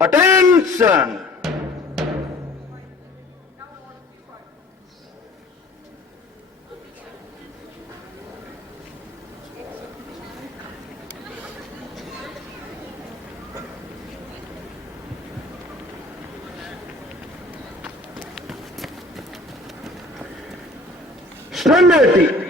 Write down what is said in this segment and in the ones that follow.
Attention! Serenity!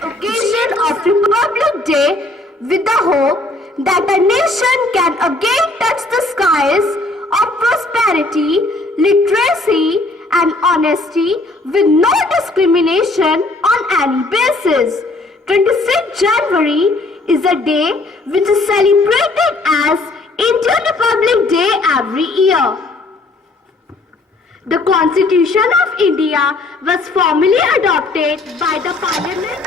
Occasion of Republic Day with the hope that the nation can again touch the skies of prosperity, literacy and honesty with no discrimination on any basis. 26th January is a day which is celebrated as Indian Republic Day every year. The Constitution of India was formally adopted by the Parliament.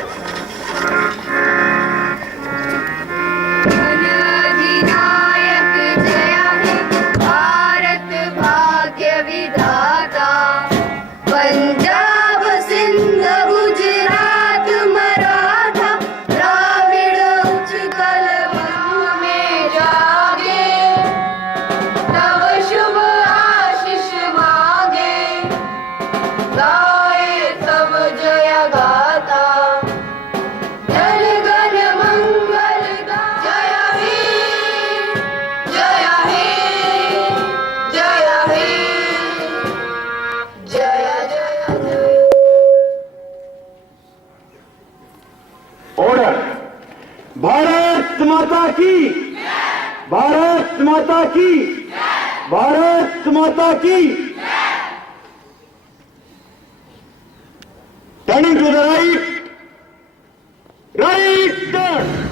Bharat माता की, भारत माता की, भारत माता की. Turning to the right, right turn.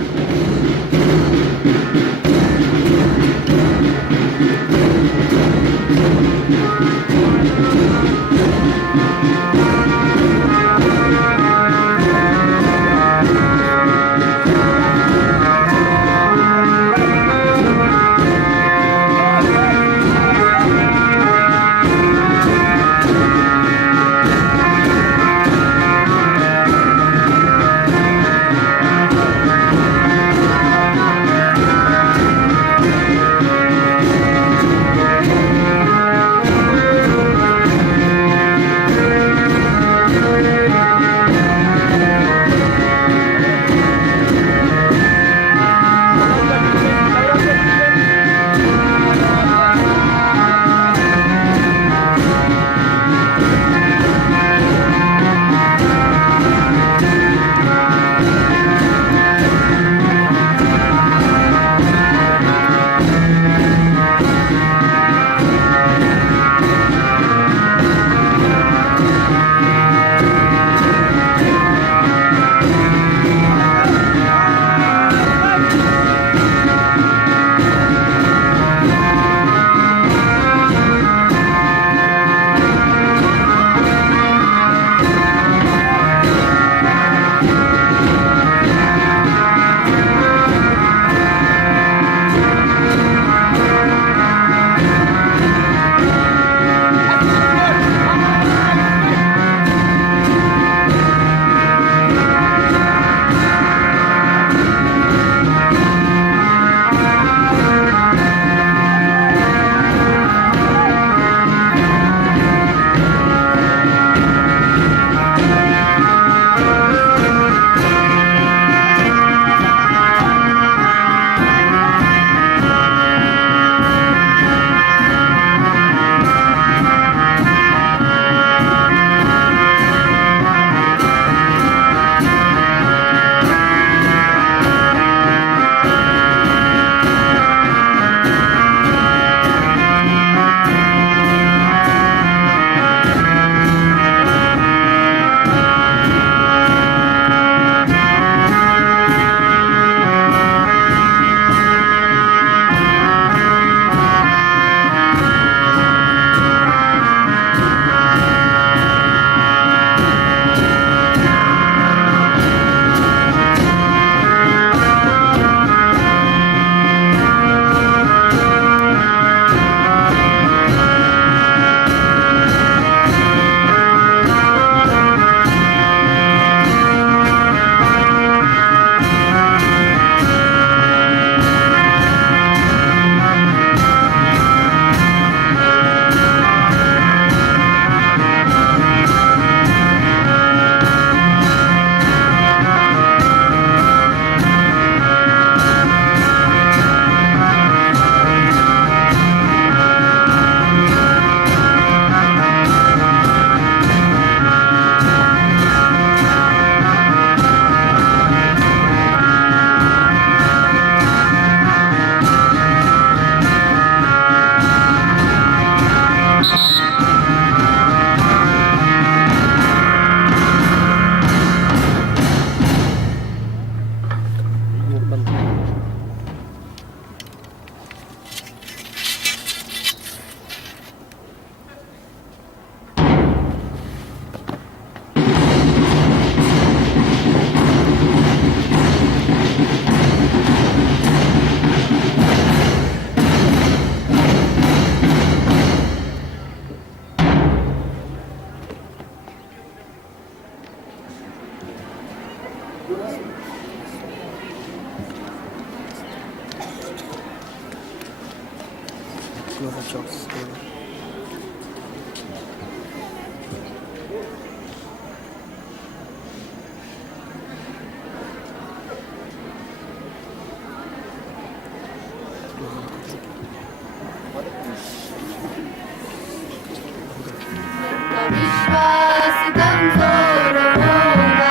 विश्वास कमजोर होना,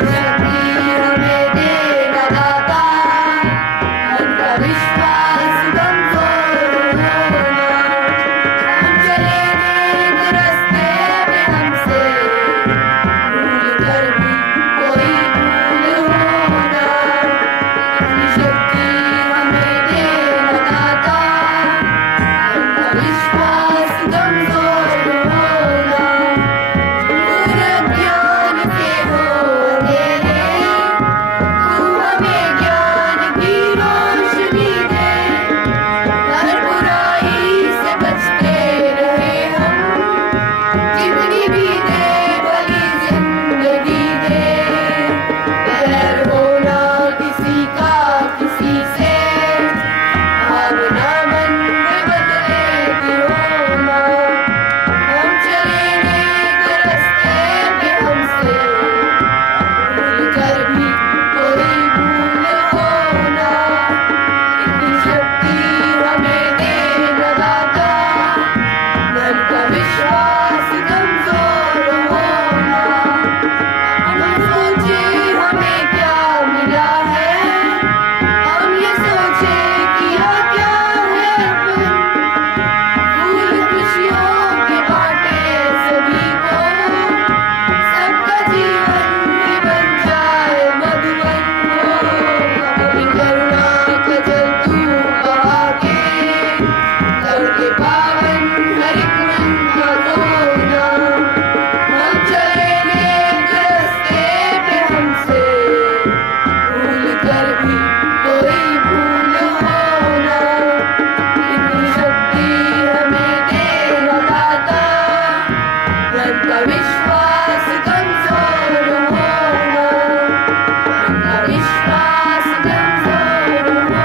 शक्ति हमें देना दाता। उनका विश्वास कमजोर होना, हम चले नेक रास्ते में हमसे भूल कर भी कोई भूल होना। इतनी शक्ति हमें देना दाता, उनका विश्वास कमजोर होना। पूरा ज्ञान से हो अंधेरे, तू हमें ज्ञान की रोशनी दे। हर बुराई से बचते रहे हम, जितनी भी दे भली जिंदगी दे। बैर होना किसी का किसी से, भावना मन में बदले की होना। हम चले नेक रास्ते पे हमसे भूल कर भी कोई भूल होना। इतनी शक्ति हमें देना दाता, मन का विश्वास कमजोर होना। हम सोचे हमें क्या मिला है, हम ये सोचे किया क्या है अपन। फूल खुशियों के बांटे सभी को, सबका जीवन भी बन जाए मधुबन हो। अपनी करुणा का जल तू बहा के, करके पावन हर एक मन का रोना। हम चले नेक रास्ते पे हमसे भूल कर भी कोई भूल होना। इतनी शक्ति हमें देना दाता, मन का विश्वास कमजोर होना। मन का विश्वास कमजोर होना।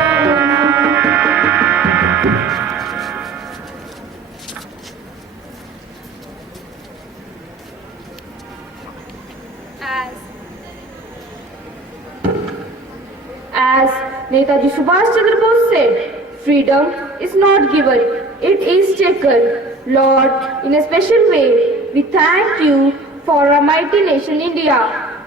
As Netaji Subhash Chandra Bose said, freedom is not given, it is taken. Lord, in a special way, we thank you for our mighty nation India.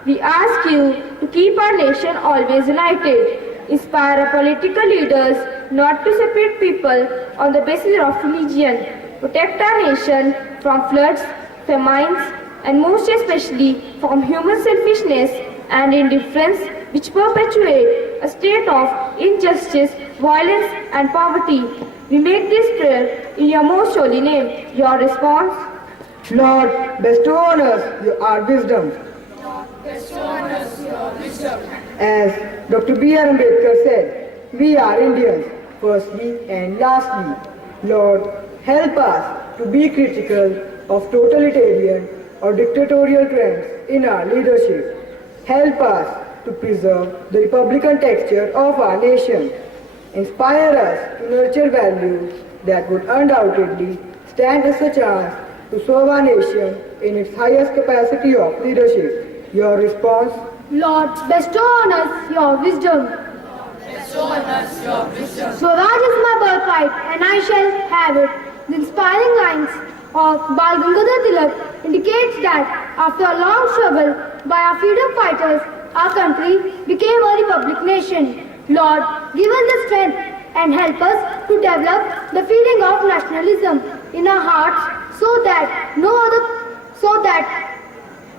We ask you to keep our nation always united. Inspire our political leaders not to separate people on the basis of religion. Protect our nation from floods, famines, and most especially from human selfishness and indifference which perpetuate a state of injustice, violence, and poverty. We make this prayer in your most holy name. Your response? Lord, bestow on us our wisdom. As Dr. B.R. Ambedkar said, we are Indians, firstly and lastly. Lord, help us to be critical of totalitarian or dictatorial trends in our leadership. Help us to preserve the republican texture of our nation. Inspire us to nurture values that would undoubtedly stand us a chance to serve our nation in its highest capacity of leadership. Your response? Lord, bestow on us your wisdom. Swaraj is my birthright and I shall have it. The inspiring lines of Bal Gangadhar Tilak indicates that after a long struggle by our freedom fighters, our country became a republic nation. Lord, give us the strength and help us to develop the feeling of nationalism in our hearts so that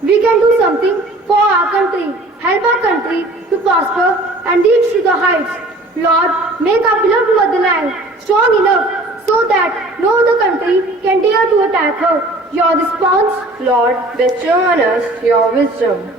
we can do something for our country, help our country to prosper and reach to the heights. Lord, make our beloved motherland strong enough so that no other country can dare to attack her. Your response? Lord, bestow on us your wisdom.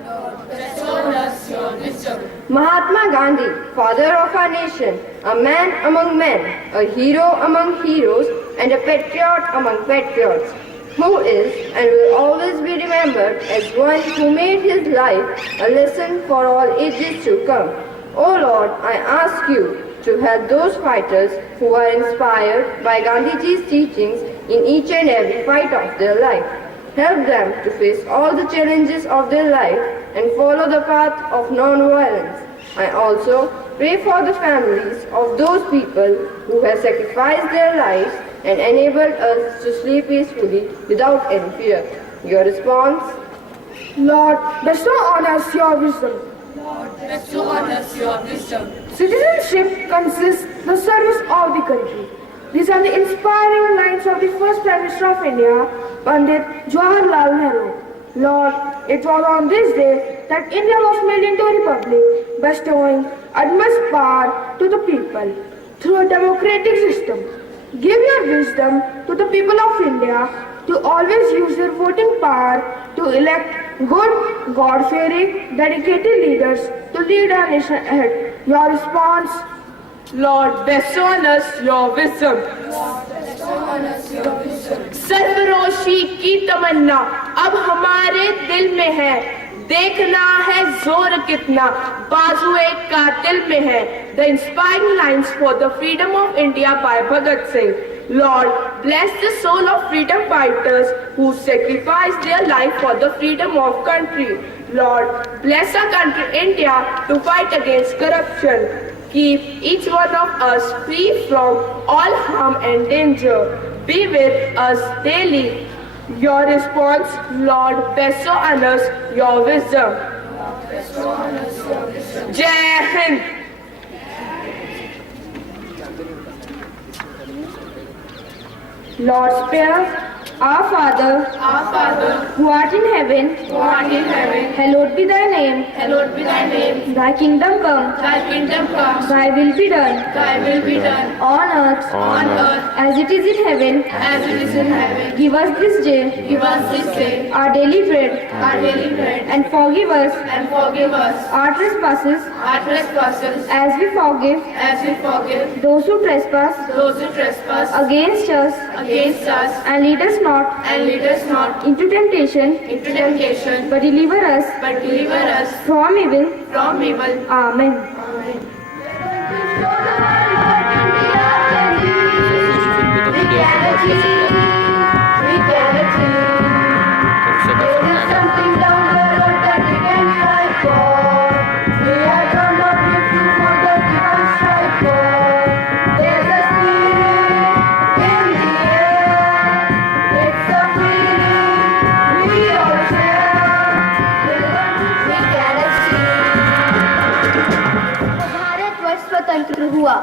Mahatma Gandhi, father of our nation, a man among men, a hero among heroes, and a patriot among patriots, who is and will always be remembered as one who made his life a lesson for all ages to come. O Lord, I ask you to help those fighters who are inspired by Gandhiji's teachings in each and every fight of their life. Help them to face all the challenges of their life and follow the path of non-violence. I also pray for the families of those people who have sacrificed their lives and enabled us to sleep peacefully without any fear. Your response? Lord, bestow on us your wisdom. Bestow on us your wisdom. Citizenship consists the service of the country. These are the inspiring lines of the first Prime Minister of India, Pandit Jawaharlal Nehru. Lord, it was on this day that India was made into a republic, bestowing utmost power to the people through a democratic system. Give your wisdom to the people of India to always use their voting power to elect good, God-fearing, dedicated leaders to lead our nation ahead. Your response? Lord, bestow on us your wisdom. सरफरोशी की तमन्ना अब हमारे दिल में है, देखना है जोर कितना बाजुए कातिल में है. The inspiring lines for the freedom of India by Bhagat Singh. Lord, bless the soul of freedom fighters who sacrificed their life for the freedom of country. Lord, bless our country India to fight against corruption. Keep each one of us free from all harm and danger. Be with us daily. Your response, Lord, bestow on us your wisdom. Jai Hind. Lord, spare our Father, who art in heaven, hallowed be thy name. Thy kingdom come, thy will be done, on earth, as it is in heaven. Give us this day our daily bread, and forgive us our trespasses, as we forgive those who trespass against us, and lead us not into temptation, but deliver us from evil. Amen. हुआ।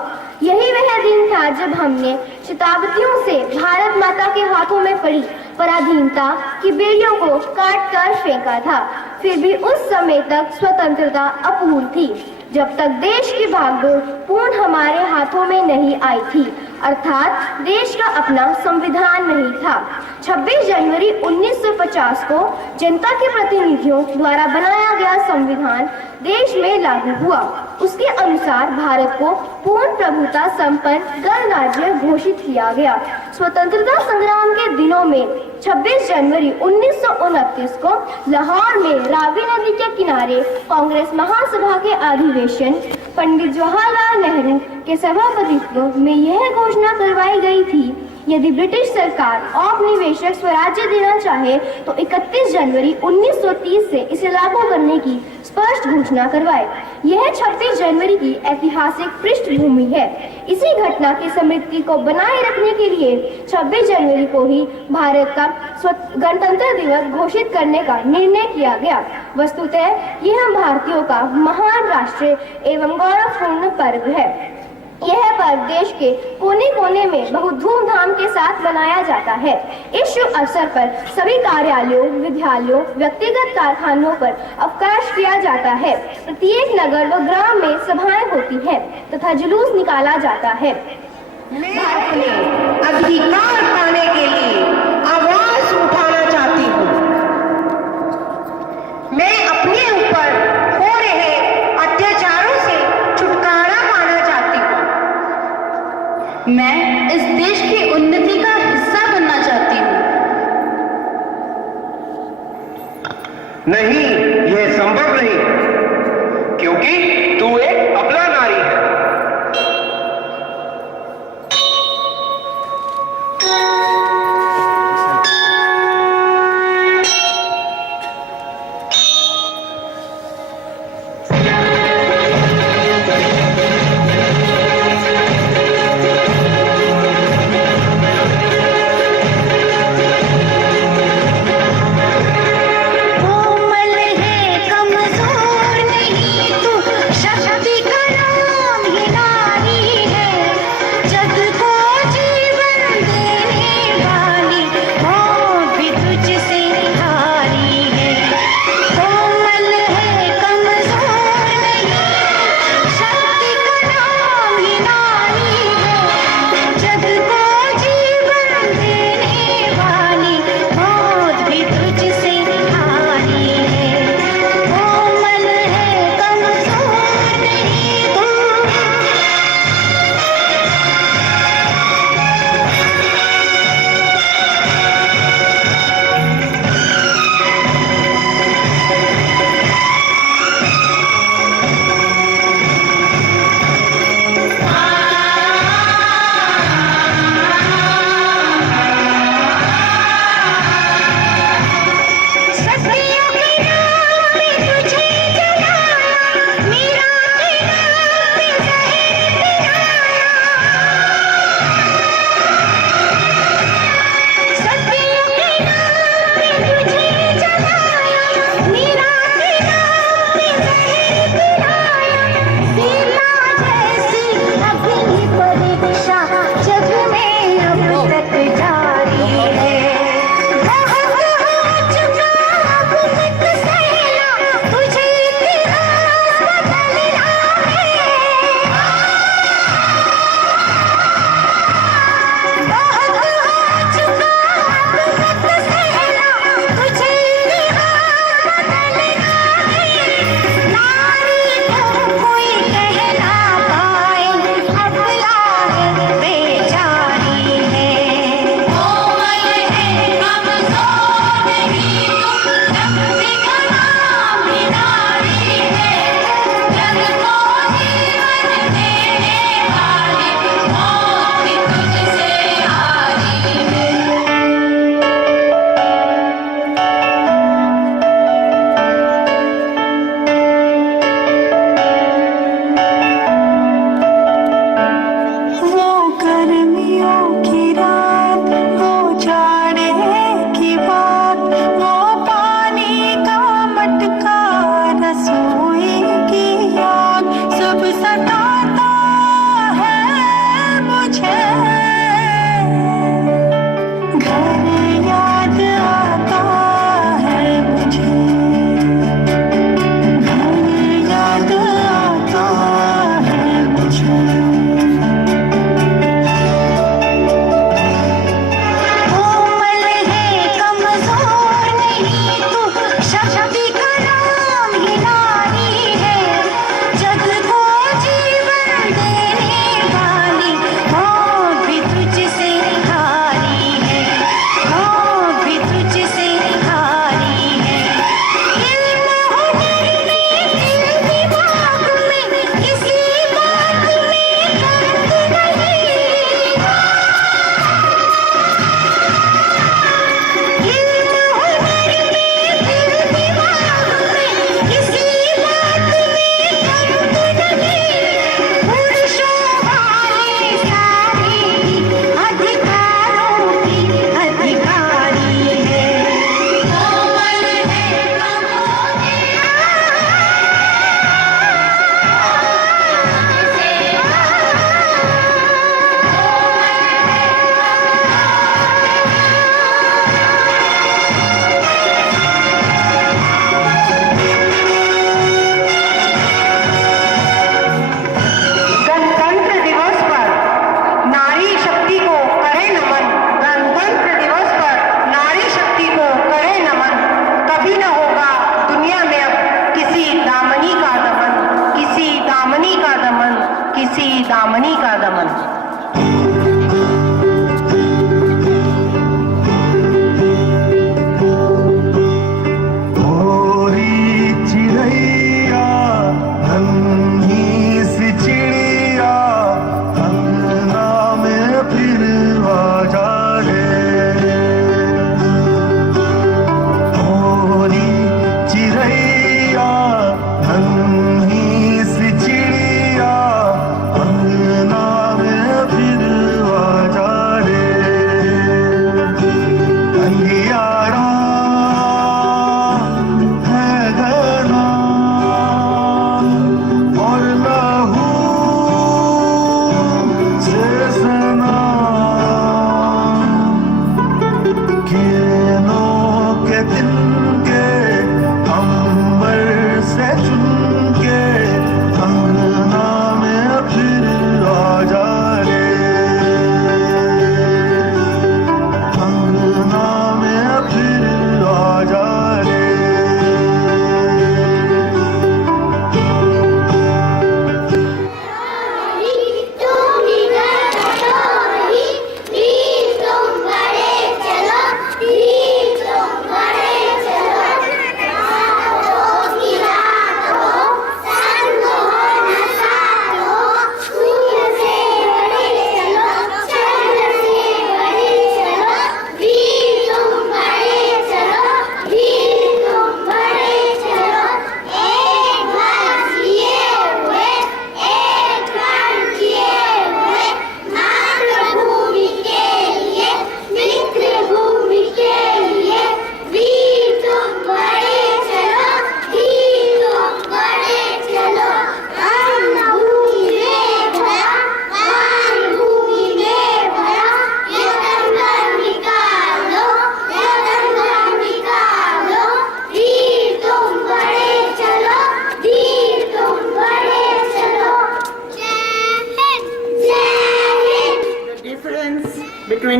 यही वह दिन था जब हमने शताब्दियों से भारत माता के हाथों में पड़ी पराधीनता की बेड़ियों को काट कर फेंका था। फिर भी उस समय तक स्वतंत्रता अपूर्ण थी, जब तक देश की भागदौड़ पूर्ण हमारे हाथों में नहीं आई थी, अर्थात देश का अपना संविधान नहीं था। 26 जनवरी 1950 को जनता के प्रतिनिधियों द्वारा बनाया गया संविधान देश में लागू हुआ। उसके अनुसार भारत को पूर्ण प्रभुता संपन्न गणराज्य घोषित किया गया। स्वतंत्रता संग्राम के दिनों में 26 जनवरी 1929 को लाहौर में रावी नदी के किनारे कांग्रेस महासभा के अधिवेशन पंडित जवाहरलाल नेहरू के सभापतित्व में यह घोषणा करवाई गई थी, यदि ब्रिटिश सरकार औपनिवेशिक स्वराज्य देना चाहे तो 31 जनवरी 1930 से इसे लागू करने की स्पष्ट घोषणा करवाए। यह 26 जनवरी की ऐतिहासिक पृष्ठभूमि है। इसी घटना की स्मृति को बनाए रखने के लिए 26 जनवरी को ही भारत का गणतंत्र दिवस घोषित करने का निर्णय किया गया। वस्तुतः यह हम भारतीयों का महान राष्ट्रीय एवं गौरवपूर्ण पर्व है। यह पर्व देश के कोने कोने में बहुत धूमधाम के साथ मनाया जाता है। इस शुभ अवसर पर सभी कार्यालयों, विद्यालयों, व्यक्तिगत कारखानों पर अवकाश किया जाता है। प्रत्येक नगर व ग्राम में सभाएं होती हैं तथा जुलूस निकाला जाता है। अधिकार पाने के लिए आवाज उठाना चाहती हूँ। मैं अपने ऊपर हो रहे अत्याचारों से छुटकारा पाना चाहती हूँ। मैं इस देश की उन्नति का हिस्सा बनना चाहती हूँ। नहीं, यह संभव नहीं, क्योंकि तू एक अबला नारी है।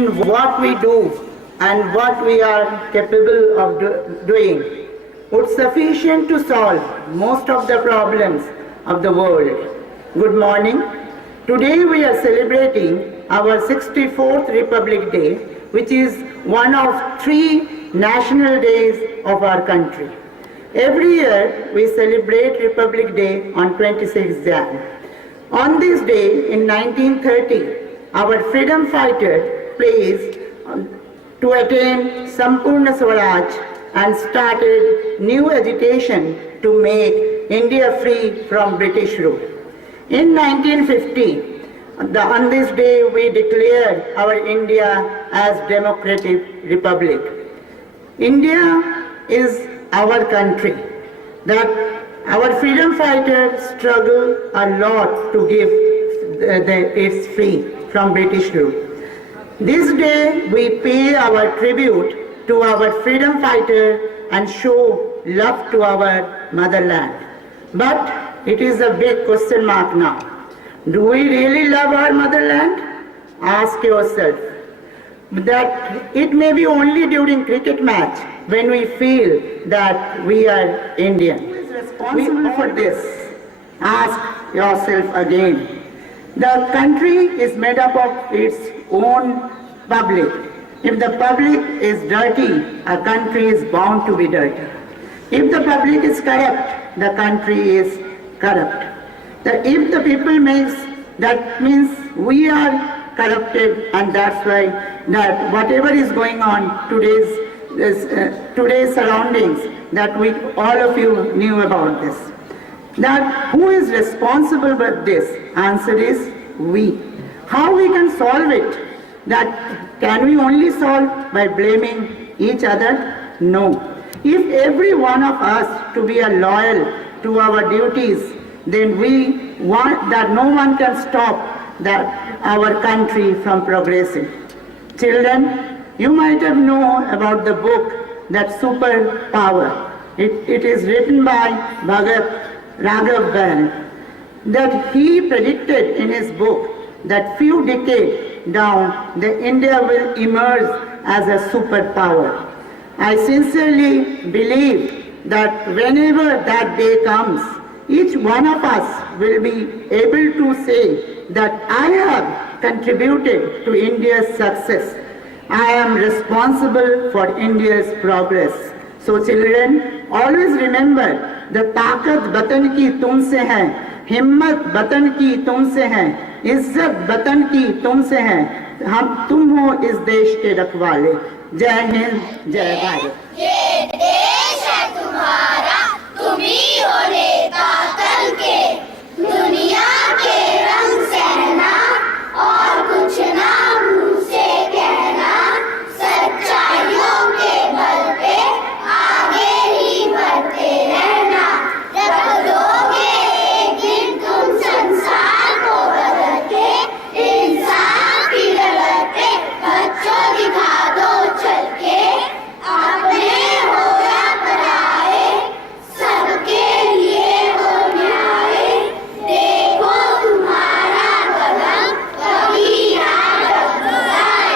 in what we do and what we are capable of doing would sufficient to solve most of the problems of the world. Good morning. Today we are celebrating our 64th Republic Day, which is one of 3 national days of our country. Every year we celebrate Republic Day on 26th Jan. On this day in 1930, our freedom fighter placed to attain Sampurna Swaraj and started new agitation to make India free from British rule. In 1950, on this day we declared our India as Democratic Republic. India is our country that our freedom fighters struggle a lot to give its free from British rule. This day we pay our tribute to our freedom fighter and show love to our motherland. But it is a big question mark now. Do we really love our motherland? Ask yourself. That it may be only during cricket match when we feel that we are Indian. Who is responsible for this? Ask yourself again. The country is made up of its own public. If the public is dirty, a country is bound to be dirty. If the public is corrupt, the country is corrupt. If the people makes, that means we are corrupted, and that's why that whatever is going on today's surroundings, that all of you knew about this. That who is responsible for this? Answer is we. How we can solve it? That can we only solve by blaming each other? No. If every one of us to be loyal to our duties, then we want that no one can stop our country from progressing. Children, you might have known about the book that Superpower. It is written by Raghav Bell. That he predicted in his book that few decades down, India will emerge as a superpower. I sincerely believe that whenever that day comes, each one of us will be able to say that I have contributed to India's success. I am responsible for India's progress. So children, always remember, the ताकत वतन की तुमसे है, हिम्मत वतन की तुमसे है, इज्जत वतन की तुमसे है, तुम हो इस देश के रखवाले। जय हिंद, जय भारत। ये देश है तुम्हारा, तुम ही हो नेता कल के, दुनिया के रंग सहना और कुछ ना मुंह से कहना, सच्चाइयों के बल पे आगे ही बढ़ते रहना। रख दोगे एक दिन तुम संसार को बदल के, इंसान की डगर पे बच्चों दिखा दो चल के, अपने हो या पराए, सबके लिए हो न्याय। देखो तुम्हारा कदम कभी ना डगमगाए,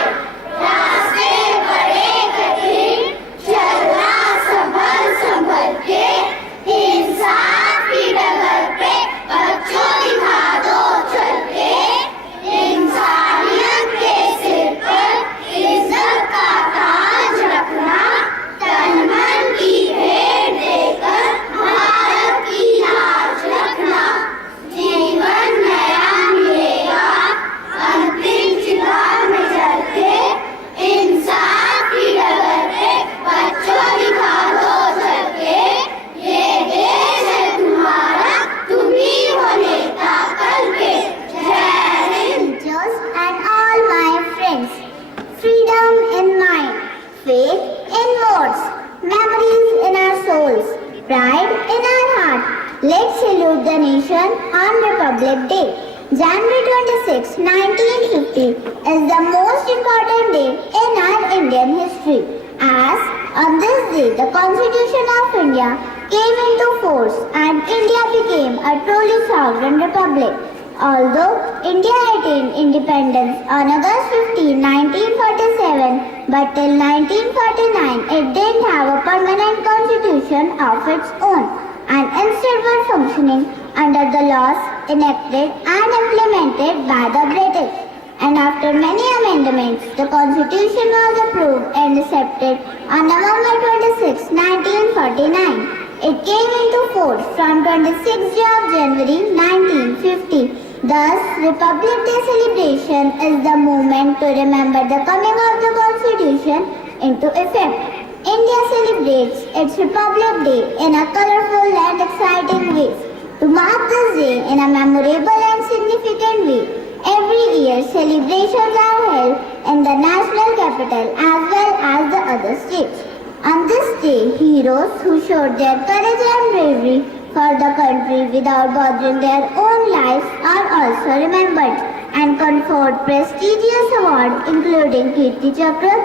रास्ते बड़े कठिन, चलना संभल संभल के, इंसान की डगर पे बच्चों दिखा दो चल के, इंसानियत के सिर पर इज्जत का ताज रखना, तन मन की भेंट देकर भारत की लाज रखना। जीवन नया मिलेगा अंतिम चितान में जल के, इंसान की डगर पे बच्चों दिखा दो चल के, ये देश है तुम्हारा, तुम ही हो नेता कल के। जय Hind. And all my friends, freedom in mind, faith in modes, memories in our souls, pride in our heart. Let's salute the nation on Republic Day. January 26, 1950 is the most important day in our Indian history, as on this day the Constitution of India came into force and India became a truly sovereign republic. Although India attained independence on August 15, 1947, but till 1949 it didn't have a permanent constitution of its own and instead were functioning under the laws enacted and implemented by the British. And after many amendments, the constitution was approved and accepted on November 26, 1949. It came into force from 26th of January 1950. Thus, Republic Day celebration is the moment to remember the coming of the Constitution into effect. India celebrates its Republic Day in a colorful and exciting way. To mark this day in a memorable and significant way, every year celebrations are held in the national capital as well as the other states. On this day, heroes who showed their courage and bravery for the country without bothering their own lives are also remembered and conferred prestigious awards including Kirti Chakra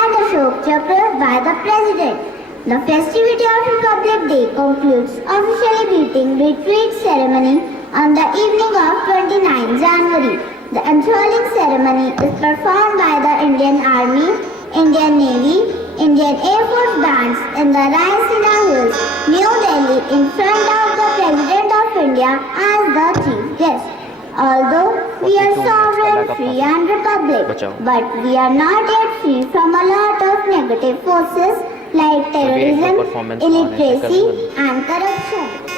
and Ashok Chakra by the President. The festivity of Republic Day concludes officially greeting retreat ceremony on the evening of 29 January. The enthralling ceremony is performed by the Indian Army, Indian Navy, Indian Air Force bands in the Raisina Hills, New Delhi in front of the President of India as the chief guest. Although we are sovereign, free and republic, but we are not yet free from a lot of negative forces like terrorism, illiteracy and corruption.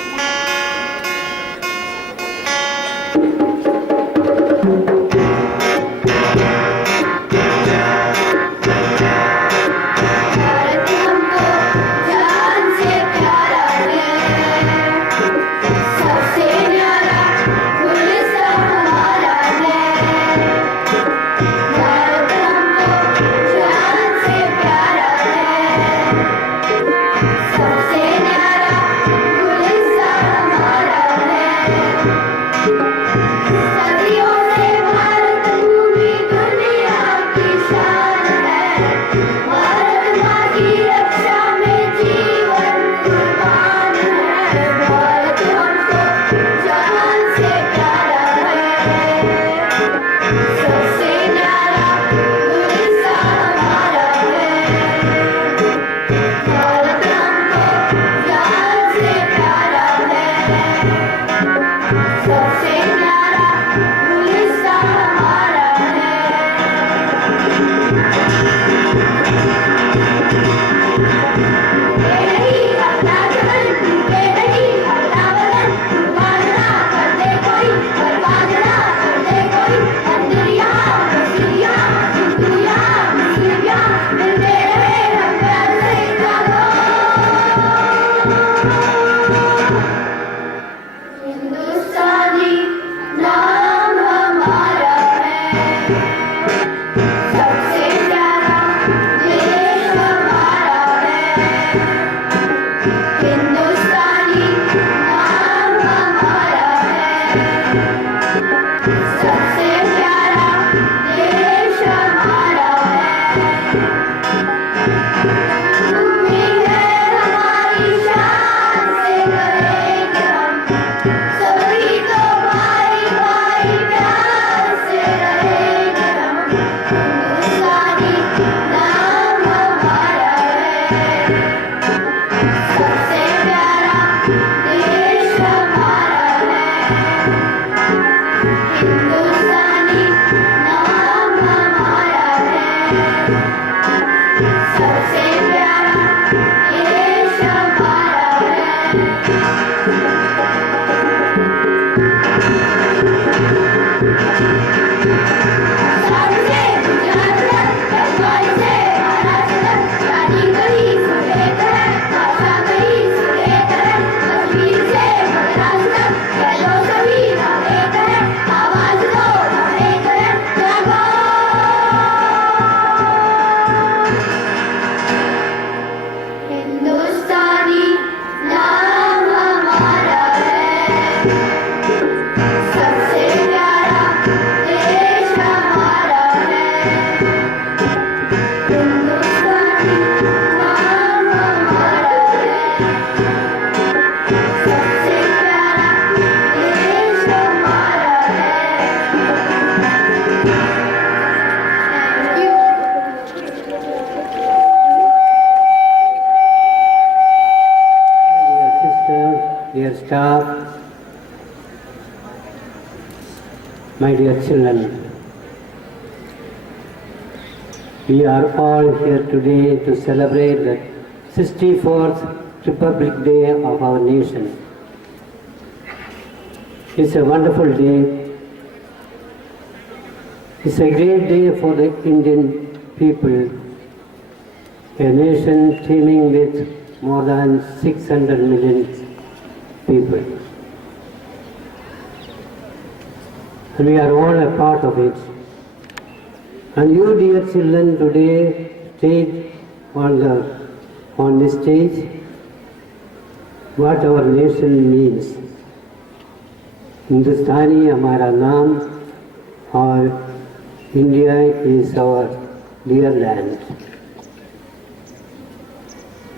staff, my dear children, we are all here today to celebrate the 64th Republic Day of our nation. It's a wonderful day. It's a great day for the Indian people, a nation teeming with more than 600 million people. And we are all a part of it. And you, dear children, today stayed on this stage what our nation means. Hindustani हमारा नाम और India is our dear land.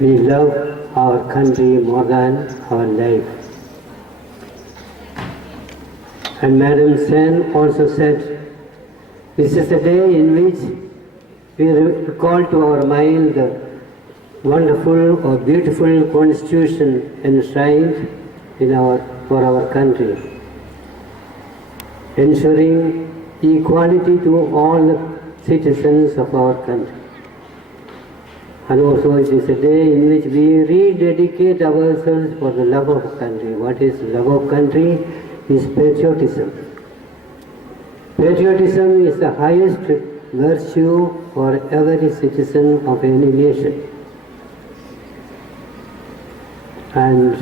We love our country more than our life. And Madam Sen also said, this is a day in which we recall to our mind the wonderful or beautiful constitution enshrined for our country, ensuring equality to all the citizens of our country. And also it is a day in which we rededicate ourselves for the love of country. What is love of country? Is patriotism. Patriotism is the highest virtue for every citizen of any nation. And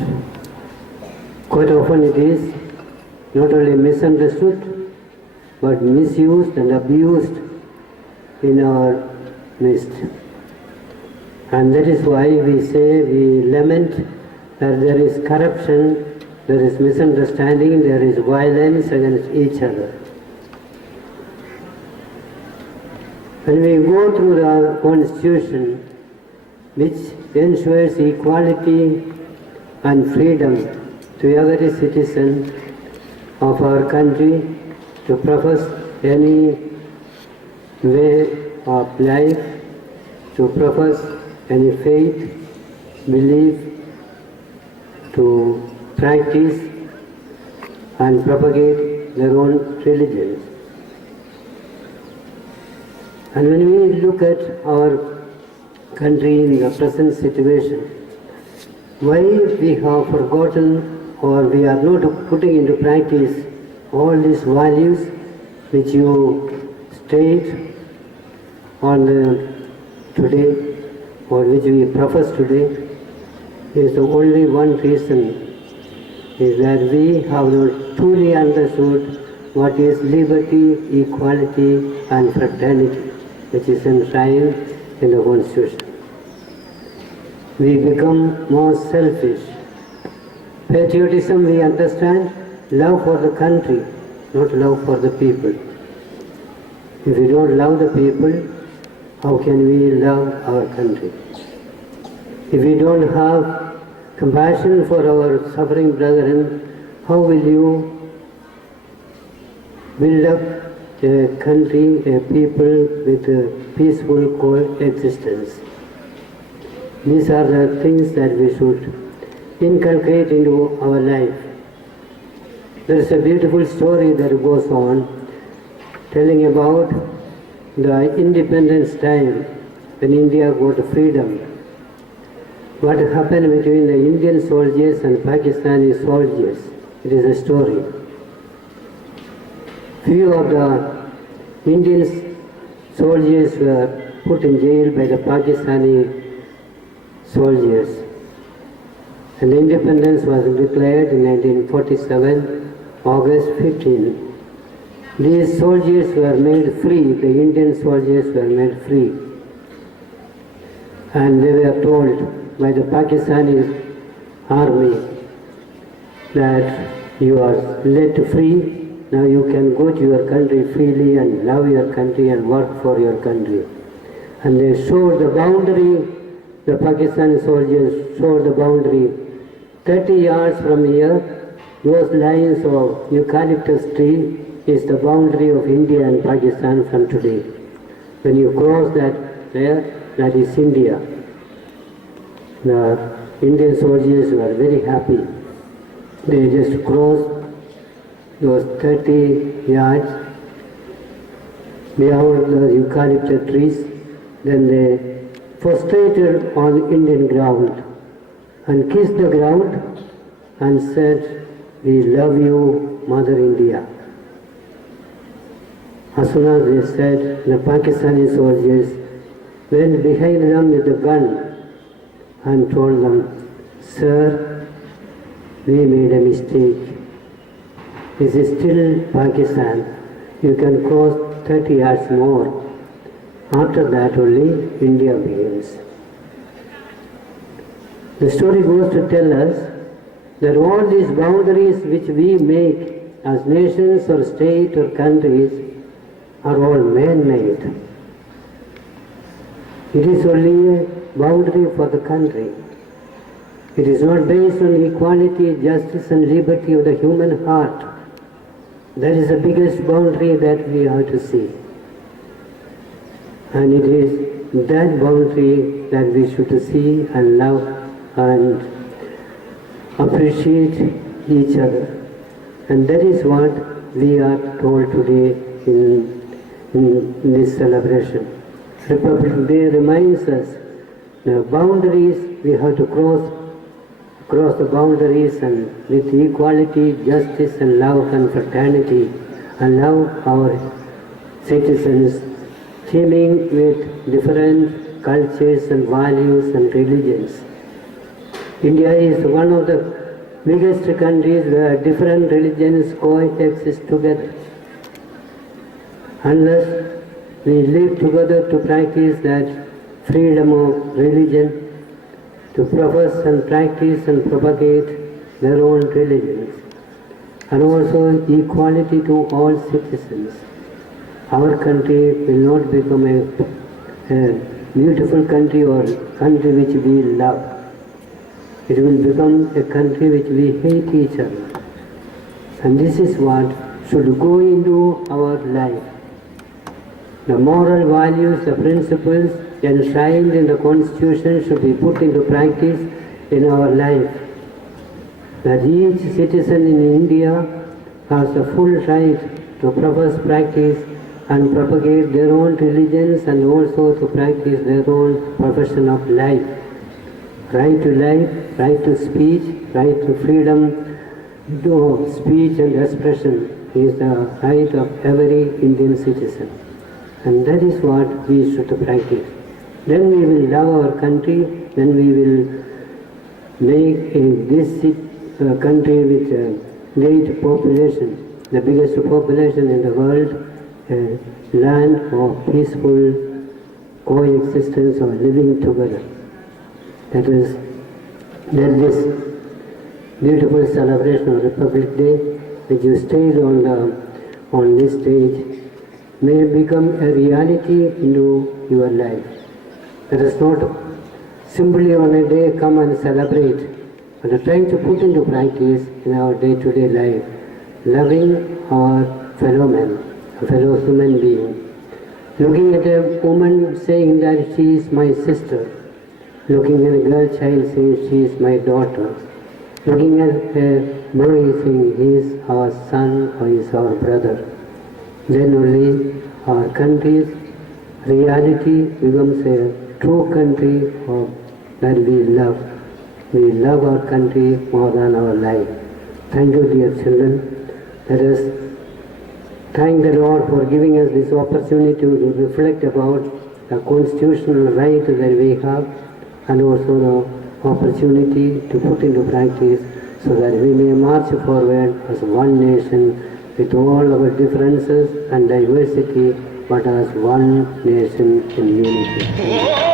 quite often it is not only misunderstood, but misused and abused in our midst. And that is why we say, we lament that there is corruption, there is misunderstanding, there is violence against each other. When we go through the Constitution, which ensures equality and freedom to every citizen of our country to profess any way of life, to profess any faith, belief, to practice and propagate their own religions. And when we look at our country in the present situation, why we have forgotten or we are not putting into practice all these values which you state on today or which we profess today, is the only one reason is that we have not truly understood what is liberty, equality and fraternity, which is enshrined in the Constitution. We become more selfish. Patriotism, we understand, love for the country, not love for the people. If we don't love the people, how can we love our country? If we don't have compassion for our suffering brethren, how will you build up a country, a people with a peaceful coexistence? These are the things that we should inculcate into our life. There is a beautiful story that goes on telling about the independence time when India got freedom. What happened between the Indian soldiers and Pakistani soldiers. It is a story. Few of the Indian soldiers were put in jail by the Pakistani soldiers. And independence was declared in 1947, August 15. These soldiers were made free, the Indian soldiers were made free. And they were told by the Pakistani army that you are let free, now you can go to your country freely and love your country and work for your country. And they showed the boundary, the Pakistani soldiers showed the boundary. 30 yards from here, those lines of eucalyptus tree is the boundary of India and Pakistan from today. When you cross that there, that is India. The Indian soldiers were very happy. They just crossed those 30 yards beyond the eucalyptus trees. Then they prostrated on Indian ground and kissed the ground and said, "We love you, Mother India." As soon as they said, the Pakistani soldiers went behind them with a gun and told them, "Sir, we made a mistake. This is still Pakistan. You can cross 30 yards more. After that only India begins." The story goes to tell us that all these boundaries which we make as nations or state or countries are all man-made. It is only a boundary for the country. It is not based on equality, justice and liberty of the human heart. That is the biggest boundary that we have to see. And it is that boundary that we should see and love and appreciate each other. And that is what we are told today in this celebration. Republic Day reminds us the boundaries we have to cross the boundaries, and with equality, justice and love and fraternity, and love our citizens teeming with different cultures and values and religions. India is one of the biggest countries where different religions coexist together. Unless we live together to practice that freedom of religion, to profess and practice and propagate their own religions, and also equality to all citizens, our country will not become a beautiful country or country which we love. It will become a country which we hate each other. And this is what should go into our life. The moral values, the principles enshrined in the Constitution should be put into practice in our life. That each citizen in India has the full right to profess, practice and propagate their own religions, and also to practice their own profession of life. Right to life, right to speech, right to freedom to speech and expression is the right of every Indian citizen. And that is what we should practice. Then we will love our country, then we will make this country with a great population, the biggest population in the world, a land of peaceful coexistence or living together. That is this beautiful celebration of Republic Day, which you stayed on this stage, may become a reality into your life. Let us not simply on a day come and celebrate, but try to put into practice in our day-to-day life, loving our fellow man, a fellow human being. Looking at a woman saying that she is my sister, looking at a girl child saying she is my daughter, looking at a boy saying he is our son or he is our brother, then only our country's reality becomes a true country that we love. We love our country more than our life. Thank you, dear children. Let us thank the Lord for giving us this opportunity to reflect about the constitutional right that we have, and also the opportunity to put into practice so that we may march forward as one nation with all our differences and diversity, but as one nation in unity.